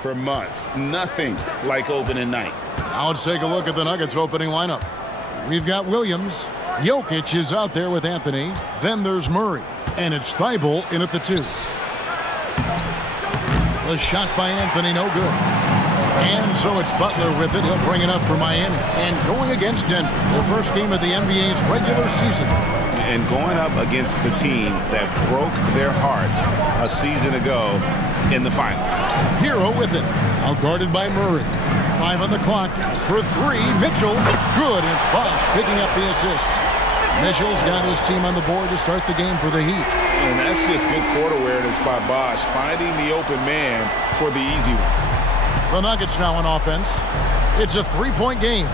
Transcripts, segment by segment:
for months. Nothing like opening night. Now let's take a look at the Nuggets opening lineup. We've got Williams. Jokic is out there with Anthony. Then there's Murray. And it's Thibault in at the 2. The shot by Anthony, no good. And so it's Butler with it. He'll bring it up for Miami. And going against Denver, the first game of the NBA's regular season. And going up against the team that broke their hearts a season ago in the finals. Hero with it. Out guarded by Murray. 5 on the clock. For 3, Mitchell. Good. It's Bosh picking up the assist. Mitchell's got his team on the board to start the game for the Heat. And that's just good court awareness by Bosh, finding the open man for the easy one. The Nuggets now on offense. It's a 3-point game.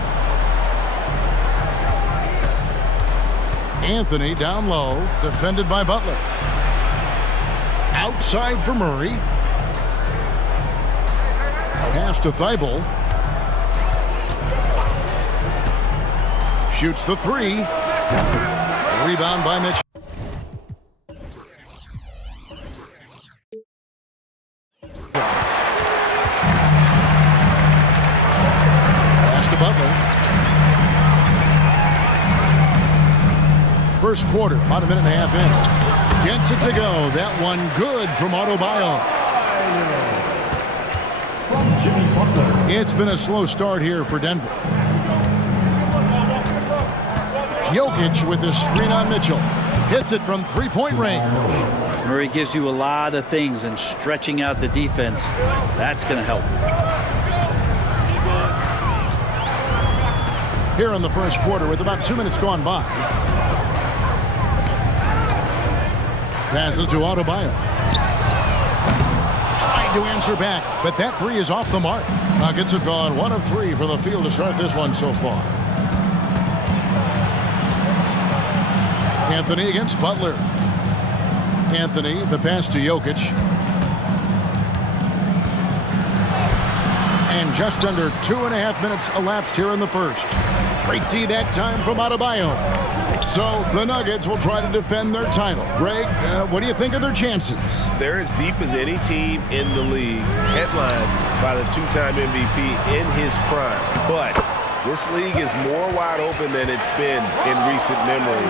Anthony down low, defended by Butler. Outside for Murray. Pass to Thibault. Shoots the 3. Rebound by Mitchell. Pass to Butler. First quarter, about a minute and a half in. Gets it to go. That one good from Adebayo. It's been a slow start here for Denver. Jokic with his screen on Mitchell. Hits it from 3-point range. Murray gives you a lot of things, and stretching out the defense, that's going to help. Here in the first quarter with about 2 minutes gone by. Passes to Adebayo. Trying to answer back, but that 3 is off the mark. Nuggets have gone 1 of 3 for the field to start this one so far. Anthony against Butler. Anthony, the pass to Jokic. And just under 2.5 minutes elapsed here in the first. Great D that time from Adebayo. So the Nuggets will try to defend their title. Greg, what do you think of their chances? They're as deep as any team in the league, headlined by the 2-time MVP in his prime. But this league is more wide open than it's been in recent memory.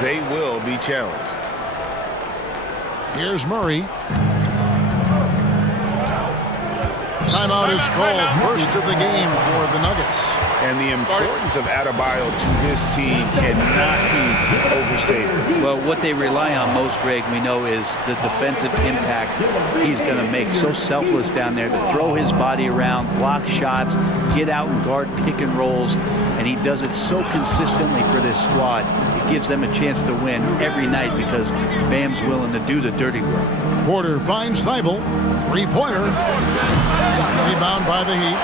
They will be challenged. Here's Murray. Timeout is called. First of the game for the Nuggets. And the importance of Adebayo to this team cannot be overstated. Well, what they rely on most, Greg, we know, is the defensive impact he's going to make. So selfless down there to throw his body around, block shots, get out and guard pick and rolls. And he does it so consistently for this squad. It gives them a chance to win every night because Bam's willing to do the dirty work. Porter finds Thibault. 3-pointer. Rebound by the Heat.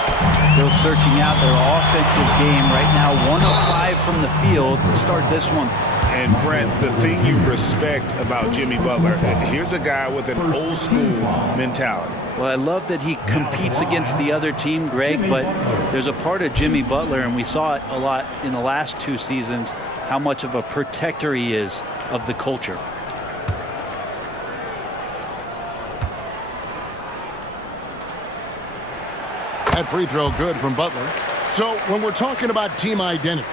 Still searching out their offensive game right now. 1 of 5 from the field to start this one. And Brent, the thing you respect about Jimmy Butler, here's a guy with an old school mentality. Well, I love that he competes against the other team, Greg, but there's a part of Jimmy Butler, and we saw it a lot in the last 2 seasons, how much of a protector he is of the culture. That free throw good from Butler. So when we're talking about team identities,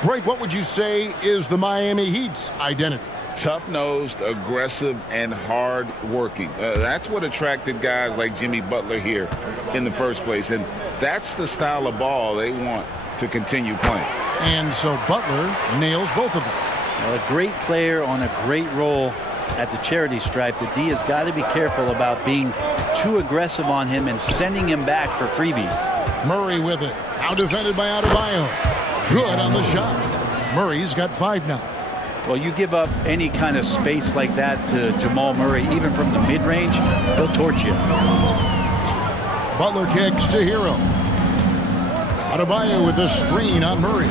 Greg, what would you say is the Miami Heat's identity? Tough-nosed, aggressive, and hard-working. That's what attracted guys like Jimmy Butler here in the first place. And that's the style of ball they want to continue playing. And so Butler nails both of them. Well, a great player on a great role at the charity stripe. The D has got to be careful about being too aggressive on him and sending him back for freebies. Murray with it. Now defended by Adebayo. Good on the shot. Murray's got 5 now. Well, you give up any kind of space like that to Jamal Murray, even from the mid-range, he'll torch you. Butler kicks to Hero. Adebayo with a screen on Murray.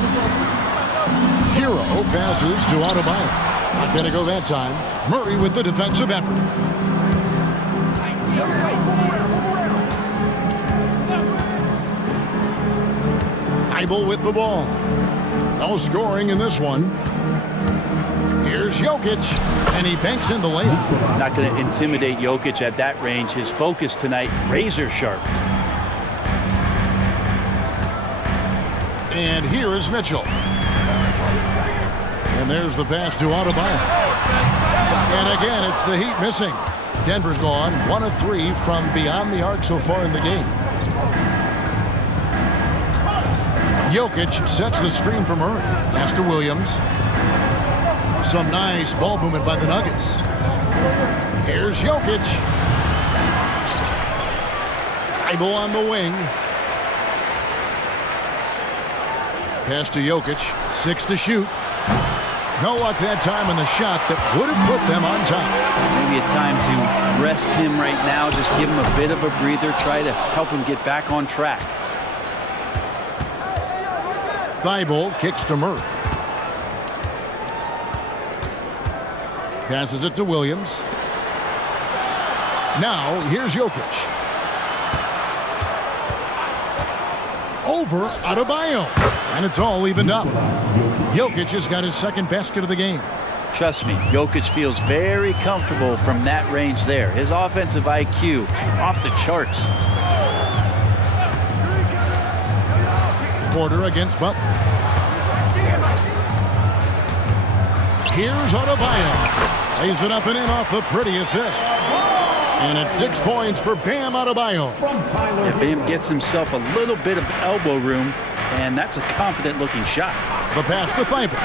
Hero passes to Adebayo. Not going to go that time. Murray with the defensive effort. Thibault with the ball. No scoring in this one. Here's Jokic, and he banks in the layup. Not going to intimidate Jokic at that range. His focus tonight, razor sharp. And here is Mitchell. And there's the pass to Adebayo. And again, it's the Heat missing. Denver's gone 1 of 3 from beyond the arc so far in the game. Jokic sets the screen for Murray. Pass to Williams. Some nice ball movement by the Nuggets. Here's Jokic. Eyeball on the wing. Pass to Jokic. 6 to shoot. No luck that time on the shot that would have put them on top. Maybe a time to rest him right now. Just give him a bit of a breather. Try to help him get back on track. Thibault kicks to Murray. Passes it to Williams. Now, here's Jokic. Over Adebayo. And it's all evened up. Jokic has got his second basket of the game. Trust me, Jokic feels very comfortable from that range there. His offensive IQ off the charts. Porter against Butler. Here's Adebayo. Lays it up and in off the pretty assist. And it's 6 points for Bam Adebayo. Yeah, Bam gets himself a little bit of elbow room, and that's a confident-looking shot. The pass to Thibault.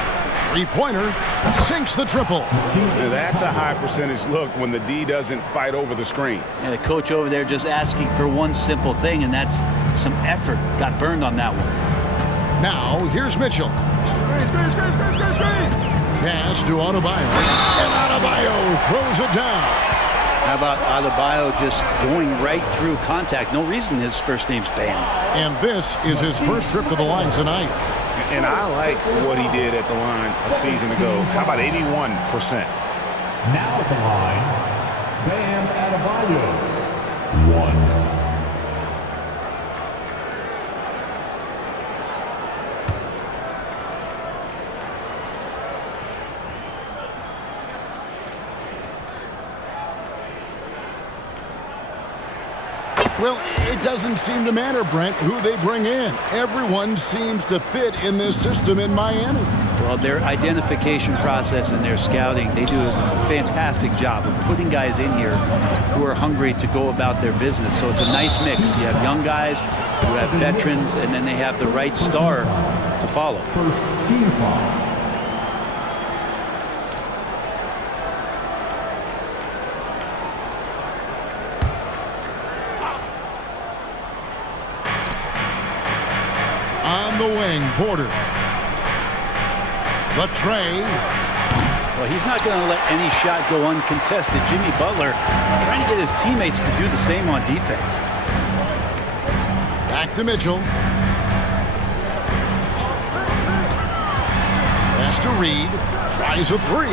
Three-pointer. Sinks the triple. Now that's a high percentage look when the D doesn't fight over the screen. And the coach over there just asking for one simple thing, and that's some effort. Got burned on that one. Now, here's Mitchell. Pass to Adebayo. And Adebayo throws it down. How about Adebayo just going right through contact? No reason his first name's Bam. And this is his first trip to the line tonight. And I like what he did at the line a season ago. How about 81%? Now at the line, Bam Adebayo. 1. Well, it doesn't seem to matter, Brent, who they bring in. Everyone seems to fit in this system in Miami. Well, their identification process and their scouting, they do a fantastic job of putting guys in here who are hungry to go about their business. So it's a nice mix. You have young guys, you have veterans, and then they have the right star to follow. First team foul. On the wing, Porter. The tray. Well, he's not going to let any shot go uncontested. Jimmy Butler trying to get his teammates to do the same on defense. Back to Mitchell. Pass to Reed. Tries a 3.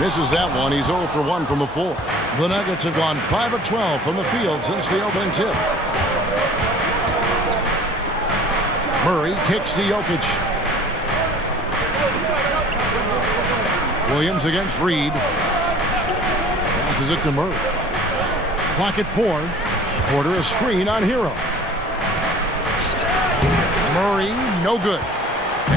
Misses that one. He's 0 for 1 from the floor. The Nuggets have gone 5 of 12 from the field since the opening tip. Murray kicks to Jokic. Williams against Reed. Passes it to Murray. Clock at 4. Porter a screen on Hero. Murray, no good.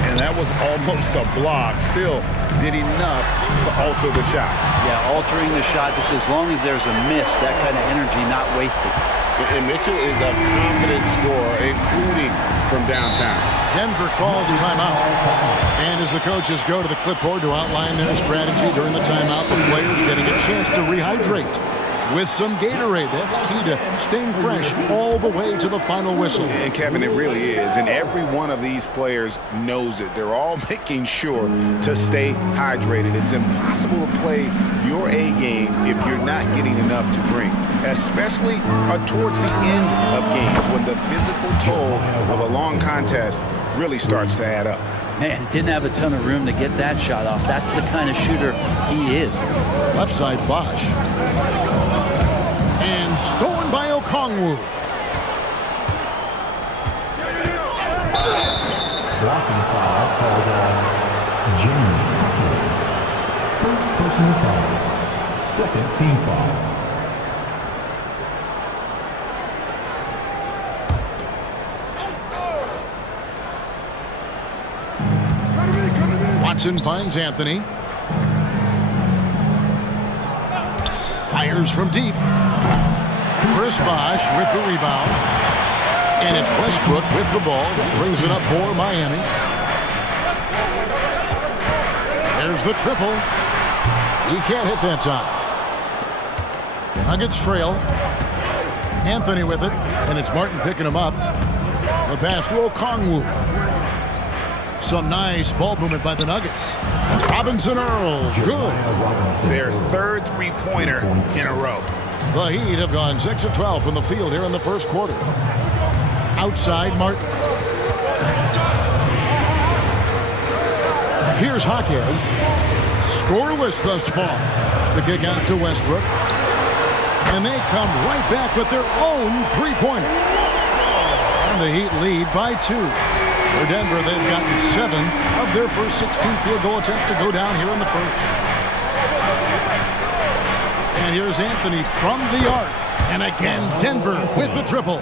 And that was almost a block. Still did enough to alter the shot. Yeah, altering the shot just as long as there's a miss, that kind of energy not wasted. And Mitchell is a confident scorer, including from downtown. Denver calls timeout. And as the coaches go to the clipboard to outline their strategy during the timeout, the players getting a chance to rehydrate with some Gatorade. That's key to staying fresh all the way to the final whistle. And Kevin, it really is. And every one of these players knows it. They're all making sure to stay hydrated. It's impossible to play your A game if you're not getting enough to drink, especially towards the end of games when the physical toll of a long contest really starts to add up. Man, didn't have a ton of room to get that shot off. That's the kind of shooter he is. Left side, Bosch. And stolen by Okongwu. Blocking foul called on Jimmy. Personal foul. Second team foul. Watson finds Anthony. Fires from deep. Chris Bosh with the rebound. And it's Westbrook with the ball. Brings it up for Miami. There's the triple. He can't hit that time. Nuggets trail. Anthony with it. And it's Martin picking him up. The pass to Okongwu. Some nice ball movement by the Nuggets. Robinson Earl, good. Their third three-pointer in a row. The Heat have gone 6 of 12 from the field here in the first quarter. Outside, Martin. Here's Jaquez. Scoreless thus far. The kick out to Westbrook. And they come right back with their own three-pointer. And the Heat lead by 2. For Denver, they've gotten 7 of their first 16 field goal attempts to go down here in the first. And here's Anthony from the arc. And again, Denver with the triple.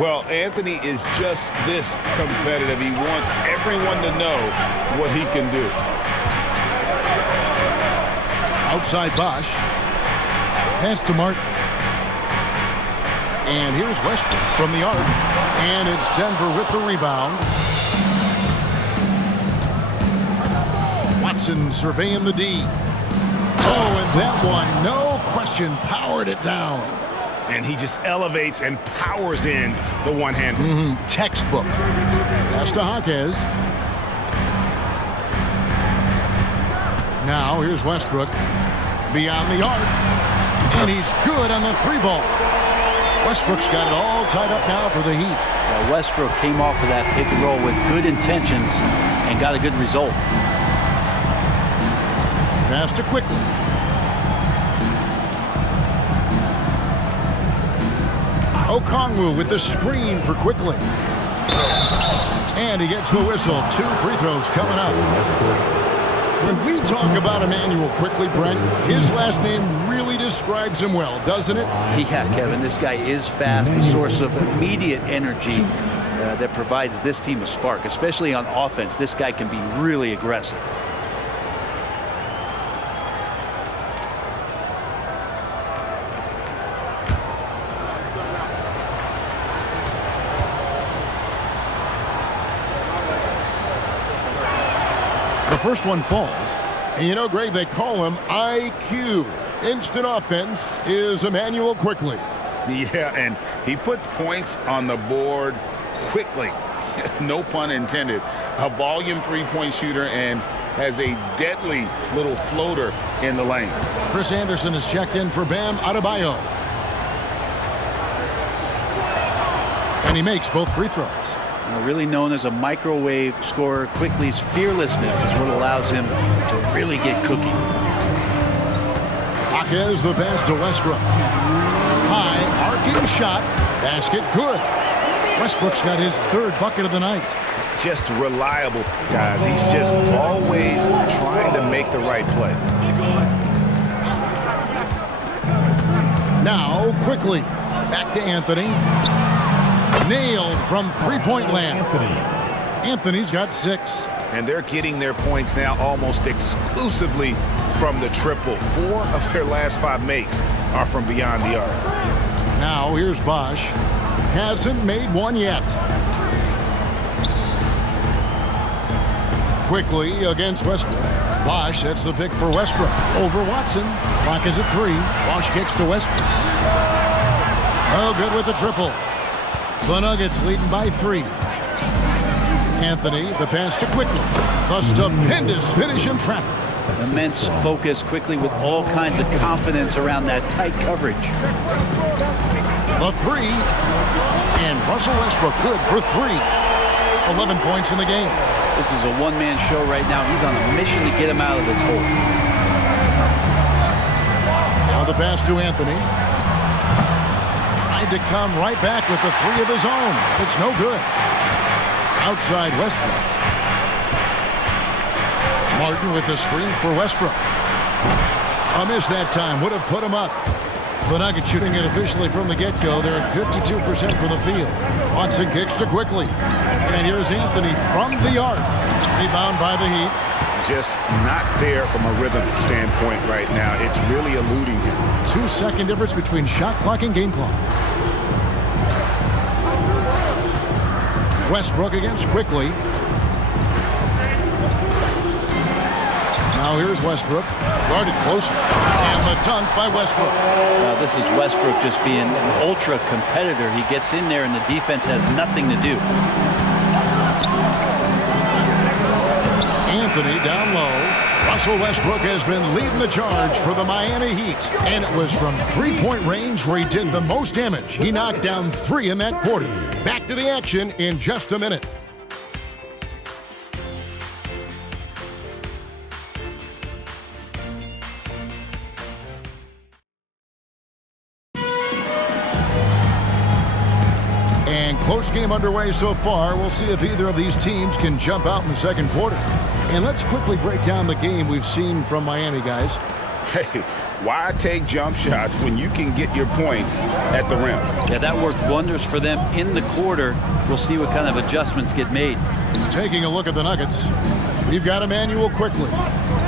Well, Anthony is just this competitive. He wants everyone to know what he can do. Outside Bosh. Pass to Martin. And here's Westbrook from the arc. And it's Denver with the rebound. Watson surveying the D. Oh, and that one, no question, powered it down. And he just elevates and powers in the one-hander. Textbook. Pass to Jaquez. Now here's Westbrook. Beyond the arc. And he's good on the three ball. Westbrook's got it all tied up now for the Heat. Well, Westbrook came off of that pick and roll with good intentions and got a good result. Pass to Quickly. Okongwu with the screen for Quickly. And he gets the whistle. 2 free throws coming up. When we talk about Emmanuel Quickly, Brent, his last name really describes him well, doesn't it? Yeah, Kevin, this guy is fast, a source of immediate energy that provides this team a spark, especially on offense. This guy can be really aggressive. The first one falls. And you know, Greg, they call him IQ. Instant offense is Emmanuel Quickly. Yeah, and he puts points on the board quickly. No pun intended. A volume three-point shooter and has a deadly little floater in the lane. Chris Anderson is checked in for Bam Adebayo. And he makes both free throws. Really known as a microwave scorer, Quickly's fearlessness is what allows him to really get cooking. Jaquez the pass to Westbrook. High, arcing shot. Basket good. Westbrook's got his third bucket of the night. Just reliable, guys. He's just always trying to make the right play. Now, Quickly. Back to Anthony. Nailed from three-point land. Anthony's got 6. And they're getting their points now almost exclusively from the triple. 4 of their last 5 makes are from beyond the arc. Now here's Bosh. Hasn't made one yet. Quickly against Westbrook. Bosh sets the pick for Westbrook. Over Watson. Clock is at 3. Bosh kicks to Westbrook. Oh, good with the triple. The Nuggets leading by 3. Anthony, the pass to Quickly. The stupendous finish in traffic. Immense focus, Quickly with all kinds of confidence around that tight coverage. The 3. And Russell Westbrook good for 3. 11 points in the game. This is a one-man show right now. He's on a mission to get him out of this hole. Now the pass to Anthony. Tried to come right back with the 3 of his own. It's no good. Outside Westbrook. Martin with the screen for Westbrook. A miss that time would have put him up. The Nuggets shooting it officially from the get-go. They're at 52% from the field. Watson kicks to quickly. And here's Anthony from the arc. Rebound by the Heat. Just not there from a rhythm standpoint right now. It's really eluding him. 2-second difference between shot clock and game clock. Westbrook against quickly. Now here's Westbrook. Guarded closer. And the dunk by Westbrook. Now this is Westbrook just being an ultra competitor. He gets in there and the defense has nothing to do. Anthony down low. Russell Westbrook has been leading the charge for the Miami Heat. And it was from three-point range where he did the most damage. He knocked down 3 in that quarter. Back to the action in just a minute. And close game underway so far. We'll see if either of these teams can jump out in the second quarter. And let's quickly break down the game we've seen from Miami, guys. Hey, why take jump shots when you can get your points at the rim? Yeah, that worked wonders for them in the quarter. We'll see what kind of adjustments get made. Taking a look at the Nuggets, we've got Emmanuel quickly.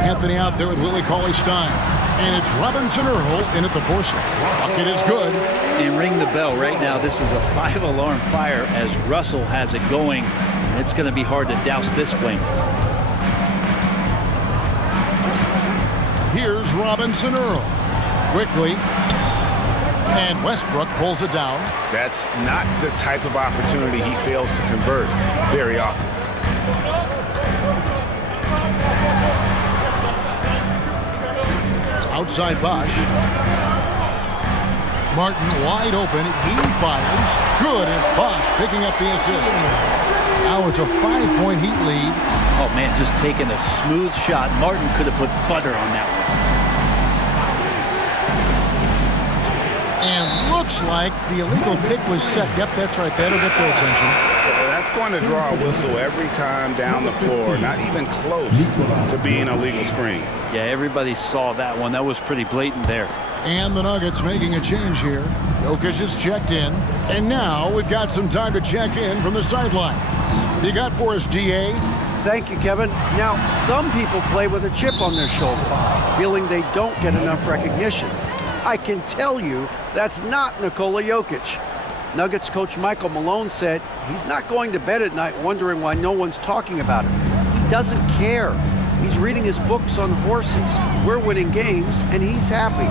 Anthony out there with Willie Cauley-Stein. And it's Robinson Earl in at the forceps. Bucket is good. And ring the bell right now. This is a 5-alarm fire as Russell has it going. And it's going to be hard to douse this flame. Here's Robinson Earl. Quickly. And Westbrook pulls it down. That's not the type of opportunity he fails to convert very often. Outside Bosch. Martin wide open. He fires. Good. It's Bosch picking up the assist. Now it's a 5-point Heat lead. Oh, man, just taking a smooth shot. Martin could have put butter on that one. And looks like the illegal pick was set. Yep, that's right. That'll get their attention. That's going to draw a whistle every time down the floor. Not even close to being a legal screen. Yeah, everybody saw that one. That was pretty blatant there. And the Nuggets making a change here. Jokic is checked in. And now we've got some time to check in from the sidelines. You got for us, DA? Thank you, Kevin. Now, some people play with a chip on their shoulder, feeling they don't get enough recognition. I can tell you that's not Nikola Jokic. Nuggets coach Michael Malone said he's not going to bed at night wondering why no one's talking about him. He doesn't care. He's reading his books on horses. We're winning games, and he's happy.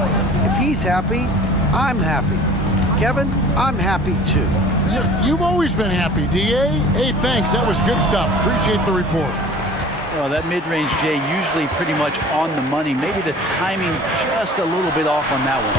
If he's happy, I'm happy. Kevin, I'm happy too. You've always been happy, DA. Hey, thanks. That was good stuff. Appreciate the report. Well, that mid-range, Jay, usually pretty much on the money. Maybe the timing just a little bit off on that one.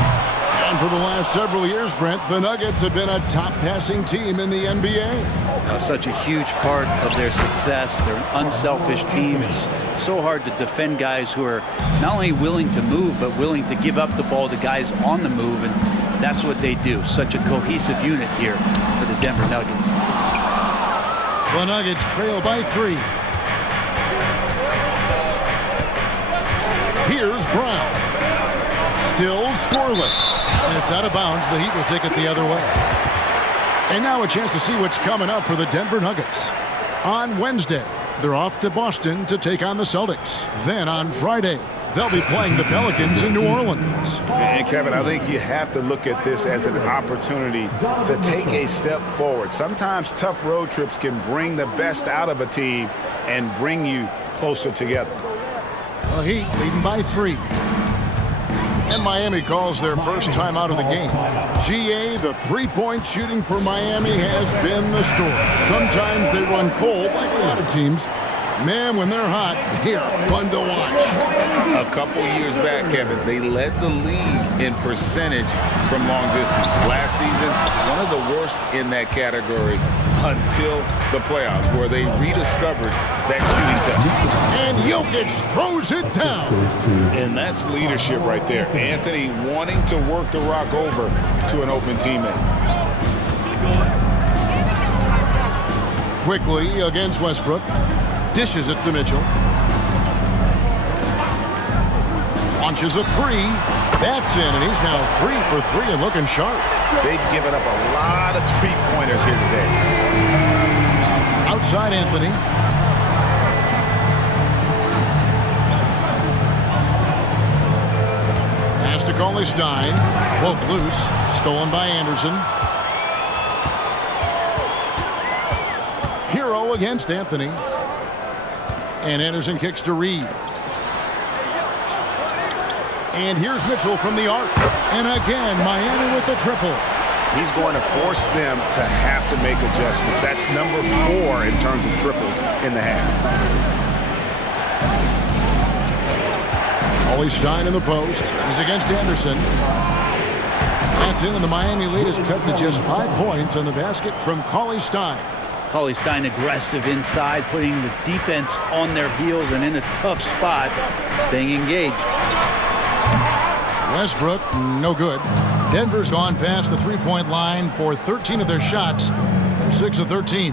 And for the last several years, Brent, the Nuggets have been a top passing team in the NBA. Such a huge part of their success. They're an unselfish team. It's so hard to defend guys who are not only willing to move, but willing to give up the ball to guys on the move. And that's what they do. Such a cohesive unit here for the Denver Nuggets. The Nuggets trail by 3. Here's Brown. Still scoreless. And it's out of bounds. The Heat will take it the other way. And now a chance to see what's coming up for the Denver Nuggets. On Wednesday, they're off to Boston to take on the Celtics. Then on Friday, they'll be playing the Pelicans in New Orleans. And Kevin, I think you have to look at this as an opportunity to take a step forward. Sometimes tough road trips can bring the best out of a team and bring you closer together. The Heat leading by 3. And Miami calls their first time out of the game. GA, the three-point shooting for Miami has been the story. Sometimes they run cold, like a lot of teams. Man, when they're hot, they are fun to watch. A couple years back, Kevin, they led the league in percentage from long distance. Last season, one of the worst in that category until the playoffs, where they rediscovered that shooting touch. And Jokic throws it down. And that's leadership right there. Anthony wanting to work the rock over to an open teammate. Quickly against Westbrook. Dishes it to Mitchell. Launches a three. That's in, and he's now 3 for 3 and looking sharp. They've given up a lot of three-pointers here today. Outside Anthony. Pass to Stein. Poked loose. Stolen by Anderson. Hero against Anthony. And Anderson kicks to Reed. And here's Mitchell from the arc. And again, Miami with the triple. He's going to force them to have to make adjustments. That's number 4 in terms of triples in the half. Stein in the post. He's against Anderson. That's in, and the Miami lead is cut to just 5 points on the basket from Stein. Stein aggressive inside, putting the defense on their heels and in a tough spot, staying engaged. Westbrook, no good. Denver's gone past the three-point line for 13 of their shots. They're 6 of 13.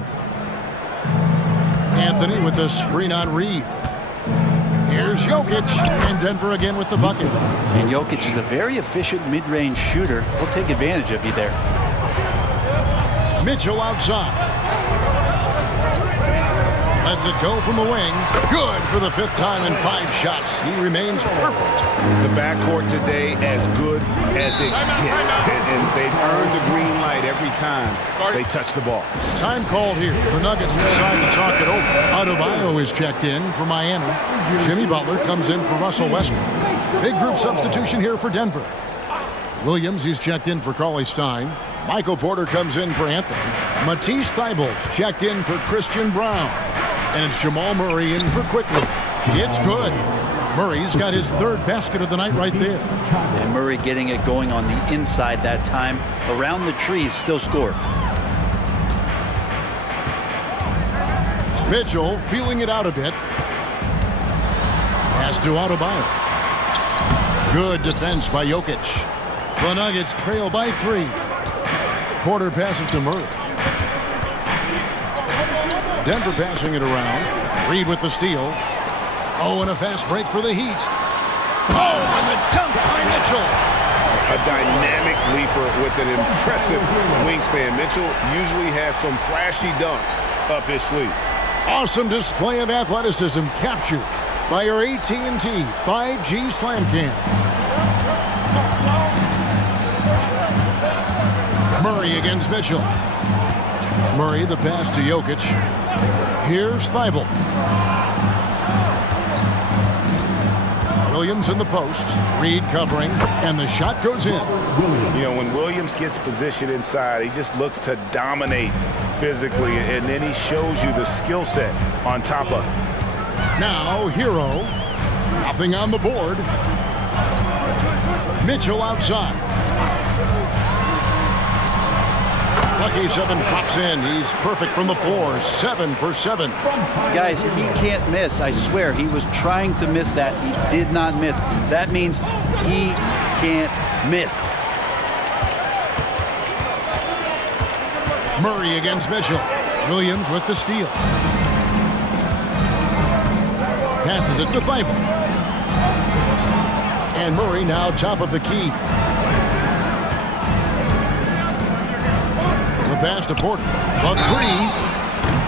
Anthony with the screen on Reed. Here's Jokic, and Denver again with the bucket. And Jokic is a very efficient mid-range shooter. He'll take advantage of you there. Mitchell outside. Lets it go from the wing. Good for the 5th time in 5 shots. He remains perfect. The backcourt today as good as it gets. And they've earned the green light every time they touch the ball. Time called here. The Nuggets decide to talk it over. Adebayo is checked in for Miami. Jimmy Butler comes in for Russell Westbrook. Big group substitution here for Denver. Williams, he's checked in for Stein. Michael Porter comes in for Anthony. Matisse Thybulle checked in for Christian Brown. And it's Jamal Murray in for Quickly. It's good. Murray's got his 3rd basket of the night right there. And Murray getting it going on the inside that time. Around the trees, still score. Mitchell feeling it out a bit. Pass to Adebayo. Good defense by Jokic. The Nuggets trail by 3. Porter passes to Murray. Denver passing it around. Reed with the steal. Oh, and a fast break for the Heat. Oh, and the dunk by Mitchell. A dynamic leaper with an impressive wingspan. Mitchell usually has some flashy dunks up his sleeve. Awesome display of athleticism captured by your AT&T 5G Slam Cam. Murray against Mitchell. Murray, the pass to Jokic. Here's Thybulle. Williams in the post. Reed covering, and the shot goes in. You know, when Williams gets positioned inside, he just looks to dominate physically, and then he shows you the skill set on top of it. Now, Hero. Nothing on the board. Mitchell outside. Lucky 7 drops in. He's perfect from the floor. 7 for 7. Guys, he can't miss. I swear, he was trying to miss that. He did not miss. That means he can't miss. Murray against Mitchell. Williams with the steal. Passes it to Thybulle. And Murray now top of the key. The pass to Porter. The 3.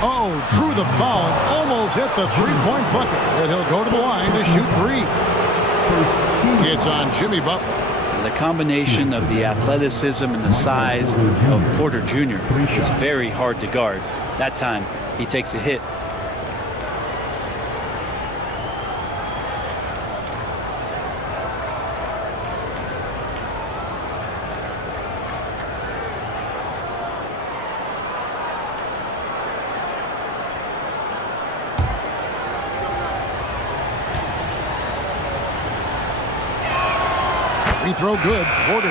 Oh, drew the foul and almost hit the 3-point bucket. And he'll go to the line to shoot 3. It's on Jimmy Butler. The combination of the athleticism and the size of Porter Jr. is very hard to guard. That time, he takes a hit. Free throw good, Porter.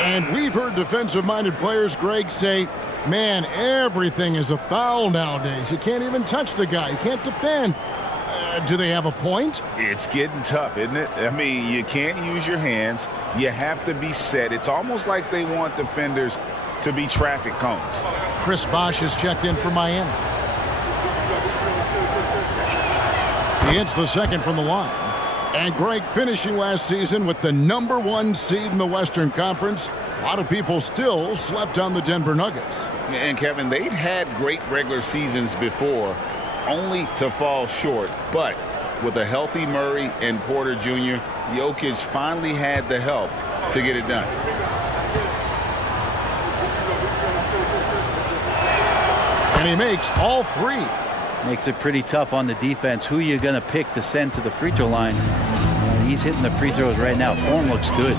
And we've heard defensive-minded players, Greg, say, man, everything is a foul nowadays. You can't even touch the guy. You can't defend. Do they have a point? It's getting tough, isn't it? I mean, you can't use your hands. You have to be set. It's almost like they want defenders to be traffic cones. Chris Bosh is checked in for Miami. He hits the second from the line. And Greg, finishing last season with the #1 seed in the Western Conference, a lot of people still slept on the Denver Nuggets. And Kevin, they'd had great regular seasons before, only to fall short. But with a healthy Murray and Porter Jr., Jokic finally had the help to get it done. And he makes all three. Makes it pretty tough on the defense. Who you're going to pick to send to the free throw line. And he's hitting the free throws right now. Form looks good.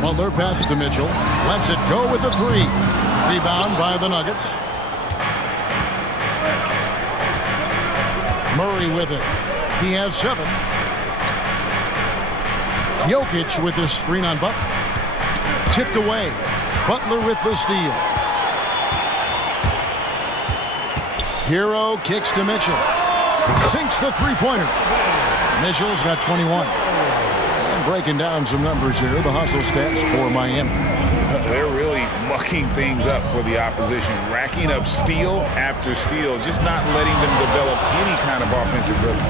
Butler passes to Mitchell. Lets it go with the three. Rebound by the Nuggets. Murray with it. He has 7. Jokic with the screen on Butler. Tipped away. Butler with the steal. Hero kicks to Mitchell. Sinks the three-pointer. Mitchell's got 21. And breaking down some numbers here, the hustle stats for Miami. They're really mucking things up for the opposition, racking up steal after steal, just not letting them develop any kind of offensive rhythm.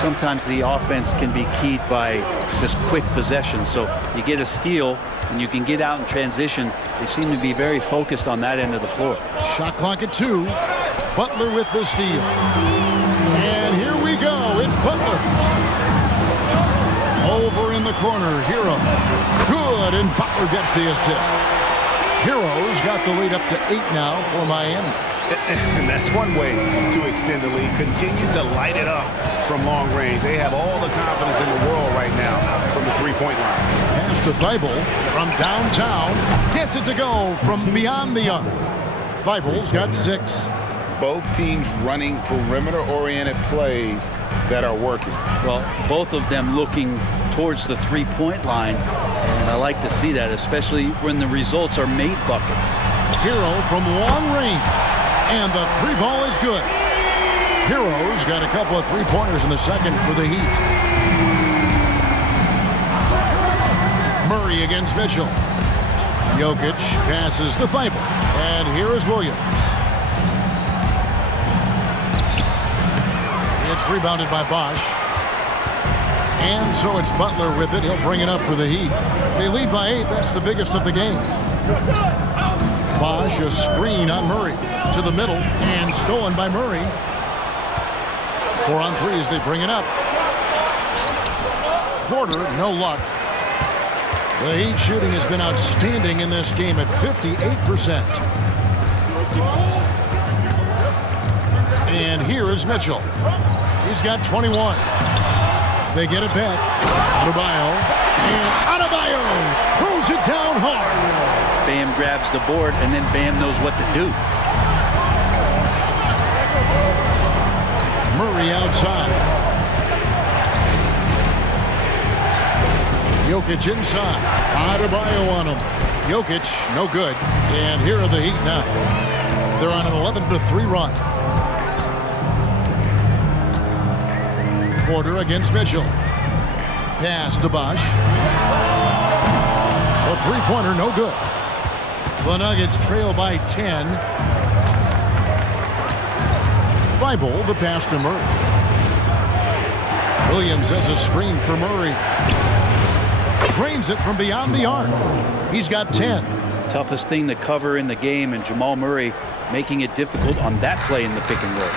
Sometimes the offense can be keyed by just quick possession. So you get a steal and you can get out in transition. They seem to be very focused on that end of the floor. Shot clock at 2. Butler with the steal. And here we go. It's Butler. Over in the corner. Hero. Good. And Butler gets the assist. Hero's got the lead up to 8 now for Miami. And that's one way to extend the lead. Continue to light it up from long range. They have all the confidence in the world right now from the three-point line. Pass to Thibault from downtown. Gets it to go from beyond the arc. Thibault's got 6. Both teams running perimeter-oriented plays that are working. Well, both of them looking towards the three-point line. And I like to see that, especially when the results are made buckets. Hero from long range. And the 3 ball is good. Hero's got a couple of three-pointers in the second for the Heat. Murray against Mitchell. Jokic passes to Thibault. And here is Williams. It's rebounded by Bosch. And so it's Butler with it. He'll bring it up for the Heat. They lead by 8. That's the biggest of the game. Bosch, a screen on Murray. To the middle. And stolen by Murray. 4 on 3 as they bring it up. Porter, no luck. The Heat shooting has been outstanding in this game at 58%. And here is Mitchell. He's got 21. They get it back. Adebayo. And Adebayo throws it down hard. Bam grabs the board, and then Bam knows what to do. Murray outside. Jokic inside. Adebayo on him. Jokic, no good. And here are the Heat now. They're on an 11-3 run. Porter against Mitchell. Pass to Bosch. The three-pointer, no good. The Nuggets trail by 10. Thibault, the pass to Murray. Williams has a screen for Murray. Drains it from beyond the arc. He's got 10. Toughest thing to cover in the game, and Jamal Murray making it difficult on that play in the pick and roll.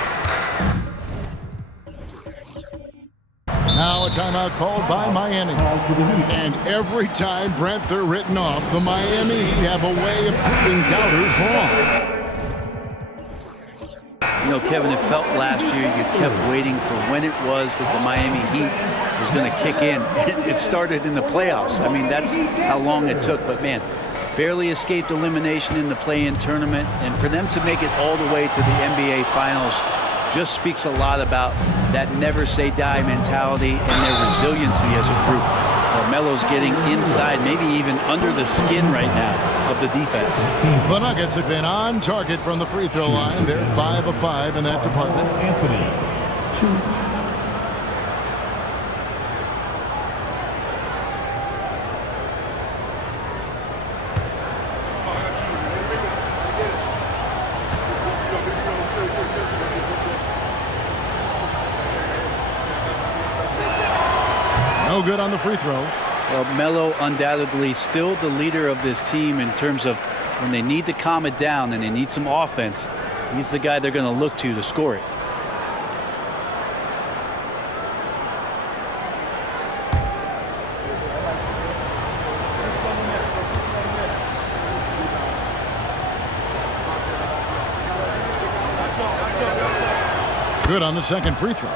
Now a timeout called by Miami. And every time, Brent, they're written off. The Miami Heat have a way of proving doubters wrong. You know, Kevin, it felt last year you kept waiting for when it was that the Miami Heat was going to kick in. It started in the playoffs. I mean, that's how long it took. But, man, barely escaped elimination in the play-in tournament. And for them to make it all the way to the NBA Finals just speaks a lot about that never-say-die mentality and their resiliency as a group. Carmelo's getting inside, maybe even under the skin right now of the defense. The Nuggets have been on target from the free throw line. They're 5 of 5 in that department. Anthony, 2. No good on the free throw. Well, Melo undoubtedly still the leader of this team in terms of when they need to calm it down and they need some offense. He's the guy they're going to look to score it. Good on the second free throw.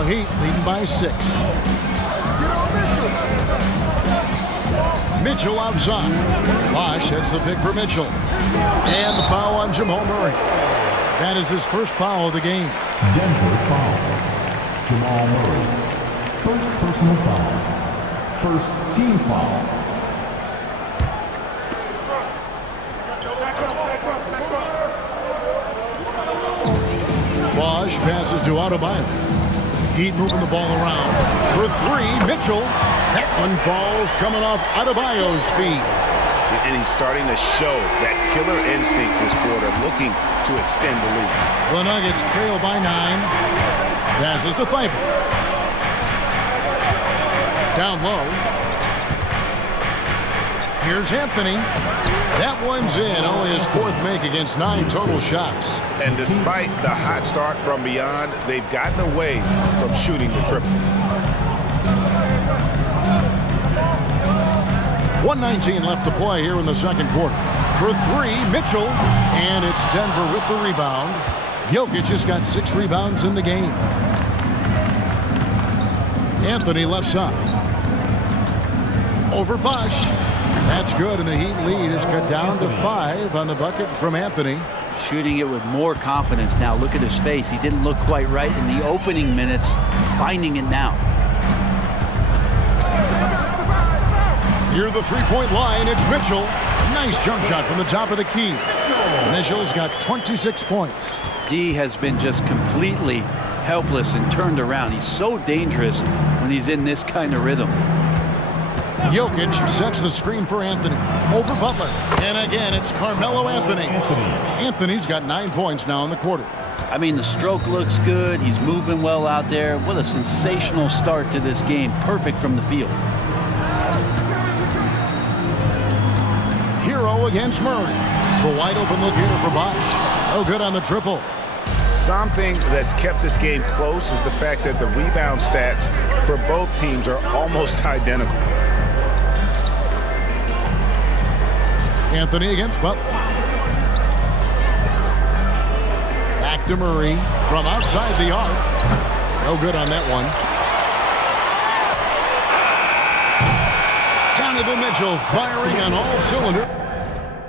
The Heat leading by 6. Mitchell outside. Bosh heads the pick for Mitchell. And the foul on Jamal Murray. That is his first foul of the game. Denver foul. Jamal Murray. First personal foul. First team foul. Bosh passes to Adebayo. Heat moving the ball around. For 3, Mitchell. That one falls coming off Adebayo's feet. And he's starting to show that killer instinct this quarter, looking to extend the lead. The Nuggets trail by 9. Passes to Thibault. Down low. Here's Anthony. That one's in. Only his 4th make against 9 total shots. And despite the hot start from beyond, they've gotten away from shooting the triple. 1:19 left to play here in the second quarter. For 3, Mitchell. And it's Denver with the rebound. Jokic has got 6 rebounds in the game. Anthony left side. Over Bosh. That's good, and the Heat lead is cut down to 5 on the bucket from Anthony. Shooting it with more confidence now. Look at his face. He didn't look quite right in the opening minutes. Finding it now. Near the three-point line, it's Mitchell. Nice jump shot from the top of the key. Mitchell's got 26 points. D has been just completely helpless and turned around. He's so dangerous when he's in this kind of rhythm. Jokic sets the screen for Anthony. Over Butler. And again, it's Carmelo Anthony. Anthony's got 9 points now in the quarter. I mean, the stroke looks good. He's moving well out there. What a sensational start to this game. Perfect from the field. Hero against Murray. The wide open look here for Bosh. No good on the triple. Something that's kept this game close is the fact that the rebound stats for both teams are almost identical. Anthony against Butler. Back to Murray from outside the arc. No good on that one. Donovan Mitchell firing on all cylinders.